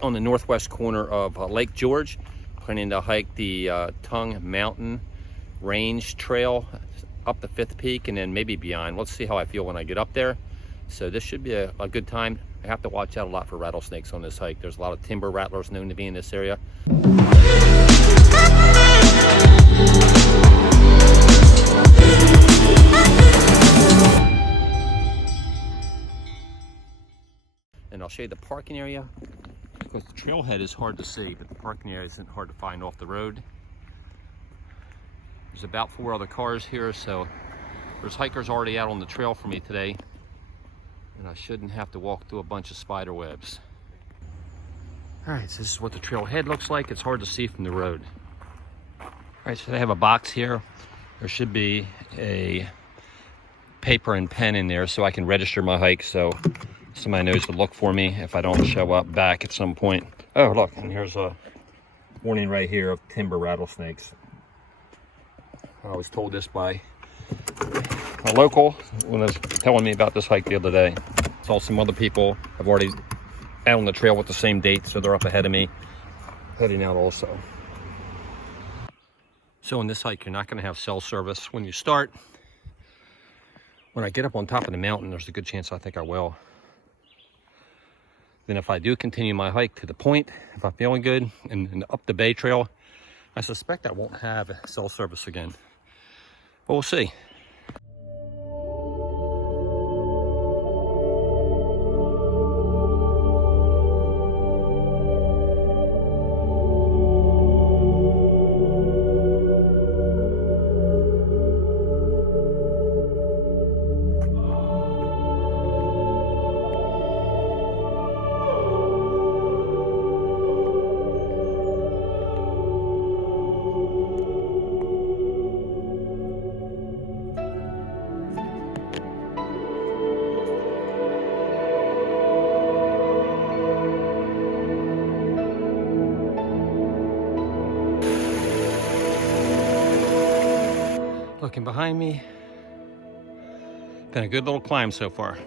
On the northwest corner of Lake George, planning to hike the Tongue Mountain Range Trail up the 5th peak and then maybe beyond. Let's see how I feel when I get up there. So this should be a good time. I have to watch out a lot for rattlesnakes on this hike. There's a lot of timber rattlers known to be in this area. And I'll show you the parking area. Because the trailhead is hard to see, but the parking area isn't hard to find off the road. There's about 4 other cars here, so there's hikers already out on the trail for me today. And I shouldn't have to walk through a bunch of spider webs. All right, so this is what the trailhead looks like. It's hard to see from the road. All right, so they have a box here. There should be a paper and pen in there so I can register my hike, so somebody knows to look for me if I don't show up back at some point. Oh, look, and here's a warning right here of timber rattlesnakes. I was told this by a local when I was telling me about this hike the other day. Saw some other people have already out on the trail with the same date, so they're up ahead of me, heading out also. So on this hike, you're not going to have cell service when you start. When I get up on top of the mountain, there's a good chance I think I will. Then if I do continue my hike to the point, if I'm feeling good, and up the Bay Trail, I suspect I won't have cell service again. But we'll see. Looking behind me, been a good little climb so far.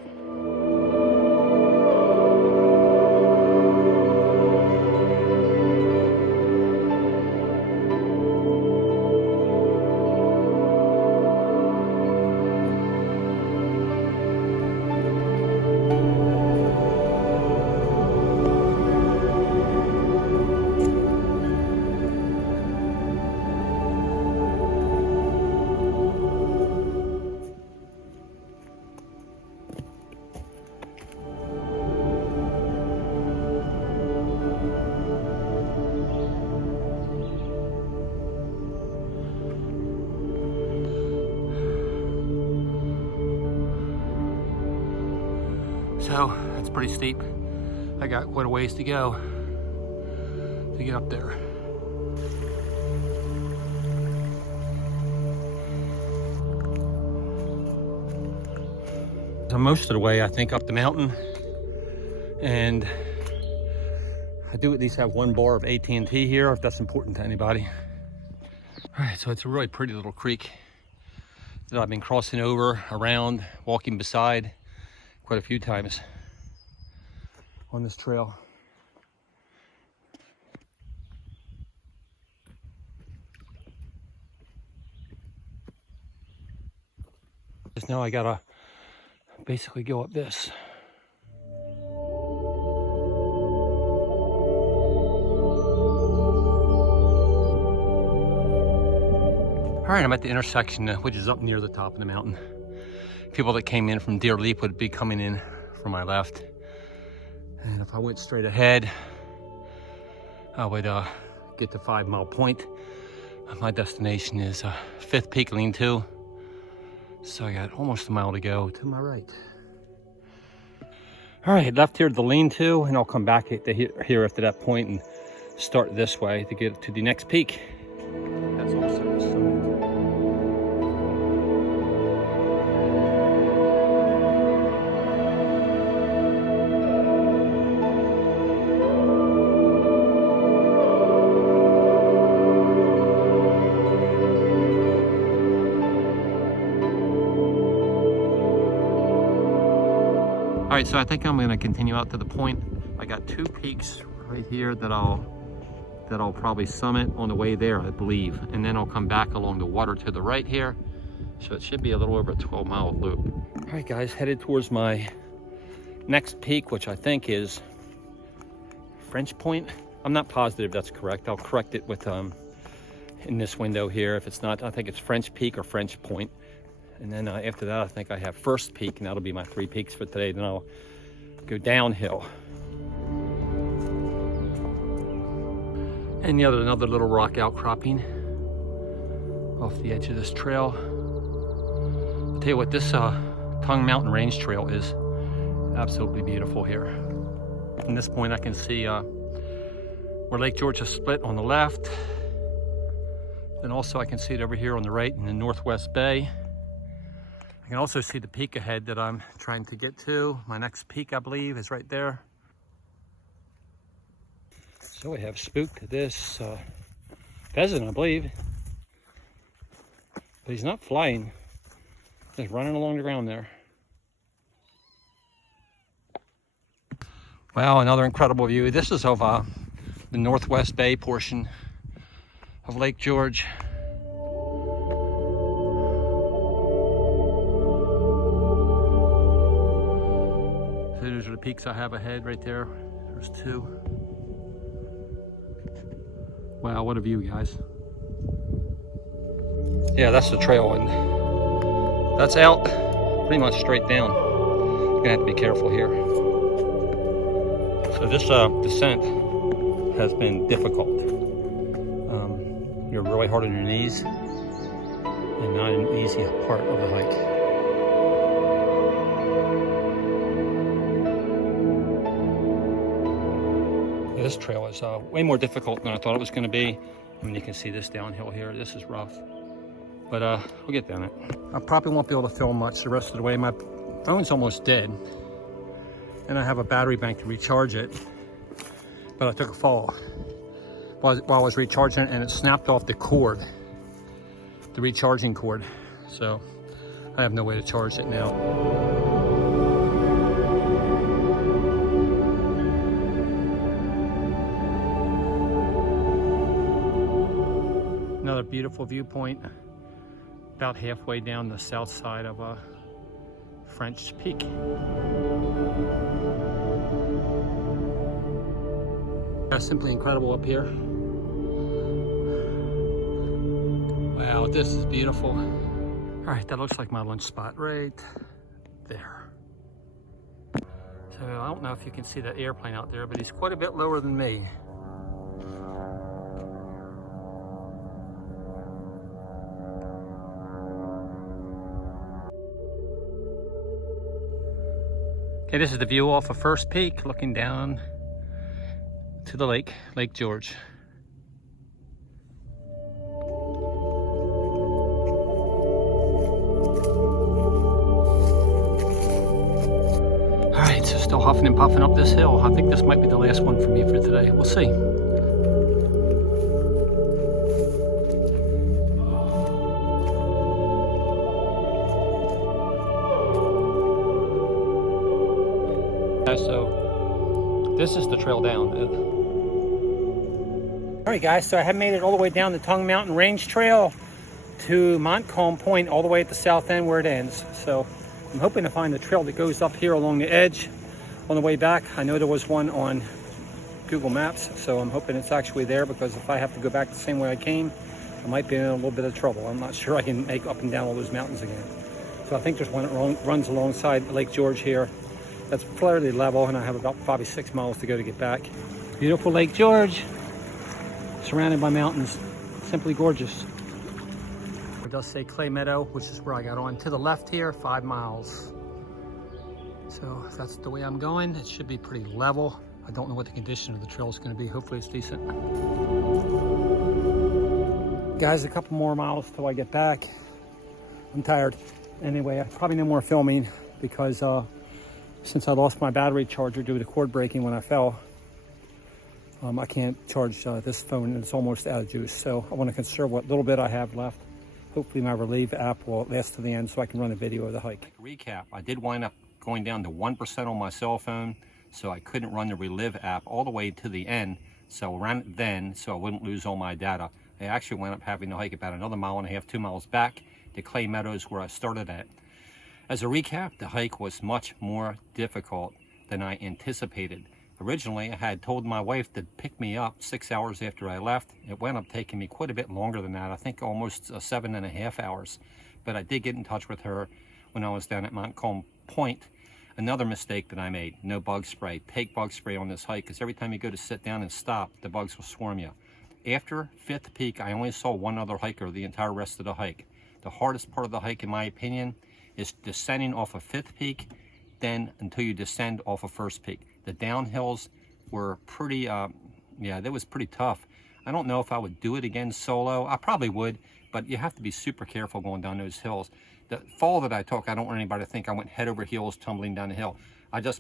So that's pretty steep. I got quite a ways to go to get up there. So most of the way, I think, up the mountain, and I do at least have 1 bar of AT&T here, if that's important to anybody. All right, so it's a really pretty little creek that I've been crossing over, around, walking beside quite a few times on this trail. Just now I gotta basically go up this. All right, I'm at the intersection, which is up near the top of the mountain. People that came in from Deer Leap would be coming in from my left. And if I went straight ahead, I would get to 5 Mile Point. My destination is 5th Peak Lean-To. So I got almost a mile to go to my right. All right, left here to the Lean-To, and I'll come back to here after that point and start this way to get to the next peak. That's also the summit. All right, so I think I'm gonna continue out to the point. I got 2 peaks right here that I'll probably summit on the way there, I believe. And then I'll come back along the water to the right here. So it should be a little over a 12-mile loop. All right, guys, headed towards my next peak, which I think is French Point. I'm not positive that's correct. I'll correct it with in this window here. If it's not, I think it's French Peak or French Point. And then after that, I think I have First Peak, and that'll be my 3 peaks for today. Then I'll go downhill. And another little rock outcropping off the edge of this trail. I'll tell you what, this Tongue Mountain Range Trail is absolutely beautiful here. From this point, I can see where Lake George is split on the left. Then also I can see it over here on the right in the Northwest Bay. I can also see the peak ahead that I'm trying to get to. My next peak, I believe, is right there. So we have spooked this pheasant, I believe. But he's not flying. Just running along the ground there. Wow, another incredible view. This is of the Northwest Bay portion of Lake George. So those are the peaks I have ahead right there. There's 2. Wow, what a view, guys. Yeah, that's the trail, and that's out pretty much straight down. You're gonna have to be careful here. So this descent has been difficult. You're really hard on your knees and not an easy part of the hike. Yeah, this trail is way more difficult than I thought it was going to be. I mean, you can see this downhill here. This is rough, but we'll get down it. I probably won't be able to film much the rest of the way. My phone's almost dead, and I have a battery bank to recharge it, but I took a fall while I was recharging it, and it snapped off the cord, the recharging cord. So I have no way to charge it now. Another beautiful viewpoint about halfway down the south side of French Peak. That's simply incredible up here. Wow, this is beautiful. All right, that looks like my lunch spot right there. So I don't know if you can see that airplane out there, but he's quite a bit lower than me. Okay, this is the view off of First Peak, looking down to the lake, Lake George. All right, so still huffing and puffing up this hill. I think this might be the last one for me for today. We'll see. So this is the trail down. All right, guys, so I have made it all the way down the Tongue Mountain Range Trail to Montcalm Point, all the way at the south end where it ends. So I'm hoping to find the trail that goes up here along the edge on the way back. I know there was one on Google Maps, so I'm hoping it's actually there, because if I have to go back the same way I came, I might be in a little bit of trouble. I'm not sure I can make up and down all those mountains again. So I think there's one that runs alongside Lake George here. That's fairly level, and I have about probably 6 miles to go to get back. Beautiful Lake George, surrounded by mountains, simply gorgeous. It does say Clay Meadow, which is where I got on. To the left here, 5 miles. So if that's the way I'm going, it should be pretty level. I don't know what the condition of the trail is going to be. Hopefully it's decent. Guys, a couple more miles till I get back. I'm tired. Anyway, I probably no more filming, because since I lost my battery charger due to cord breaking when I fell, I can't charge this phone, and it's almost out of juice. So I want to conserve what little bit I have left. Hopefully my Relieve app will last to the end so I can run a video of the hike. Recap, I did wind up going down to 1% on my cell phone, so I couldn't run the Relive app all the way to the end. So I ran it then so I wouldn't lose all my data. I actually went up having to hike about another 1.5 miles, 2 miles back to Clay Meadows where I started at. As a recap, the hike was much more difficult than I anticipated. Originally, I had told my wife to pick me up 6 hours after I left. It wound up taking me quite a bit longer than that. I think almost 7.5 hours. But I did get in touch with her when I was down at Montcalm Point. Another mistake that I made, no bug spray. Take bug spray on this hike, because every time you go to sit down and stop, the bugs will swarm you. After 5th peak, I only saw one other hiker the entire rest of the hike. The hardest part of the hike, in my opinion, is descending off of 5th peak, then until you descend off of 1st peak. The downhills were pretty, that was pretty tough. I don't know if I would do it again solo. I probably would, but you have to be super careful going down those hills. The fall that I took, I don't want anybody to think I went head over heels tumbling down the hill.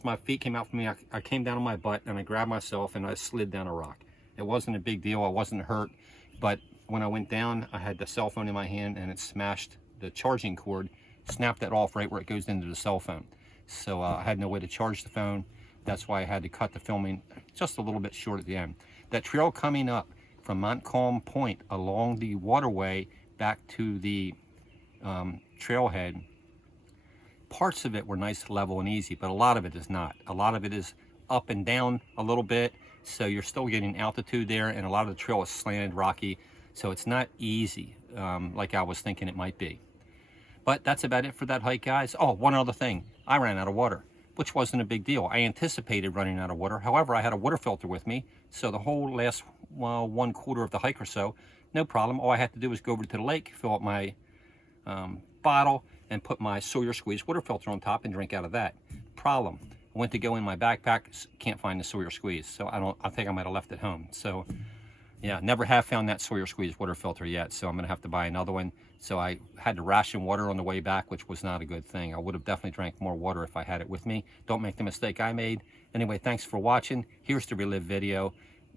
My feet came out from me, I came down on my butt and I grabbed myself and I slid down a rock. It wasn't a big deal, I wasn't hurt, but when I went down, I had the cell phone in my hand and it smashed the charging cord, snapped that off right where it goes into the cell phone. So I had no way to charge the phone. That's why I had to cut the filming just a little bit short at the end. That trail coming up from Montcalm Point along the waterway back to the trailhead, parts of it were nice, level, and easy, but a lot of it is not. A lot of it is up and down a little bit, so you're still getting altitude there, and a lot of the trail is slanted, rocky, so it's not easy like I was thinking it might be. But that's about it for that hike, guys. Oh, one other thing. I ran out of water, which wasn't a big deal. I anticipated running out of water. However, I had a water filter with me, so the whole last 1/4 of the hike or so, no problem. All I had to do was go over to the lake, fill up my bottle, and put my Sawyer Squeeze water filter on top and drink out of that. Problem, I went to go in my backpack, can't find the Sawyer Squeeze, so I think I might have left it home. So yeah, never have found that Sawyer Squeeze water filter yet, so I'm gonna have to buy another one. So I had to ration water on the way back, which was not a good thing. I would have definitely drank more water if I had it with me. Don't make the mistake I made. Anyway, thanks for watching. Here's the Relive video.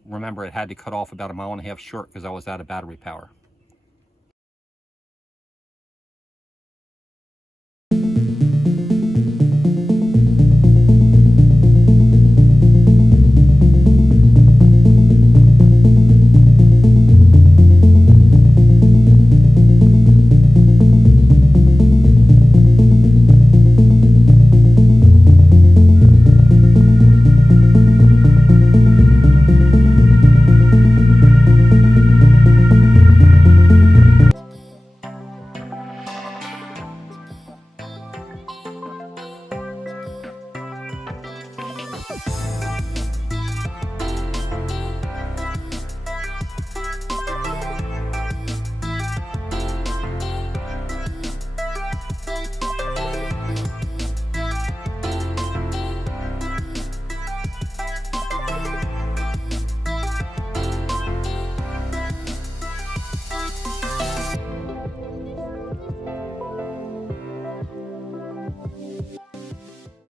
Remember, it had to cut off about 1.5 miles short because I was out of battery power.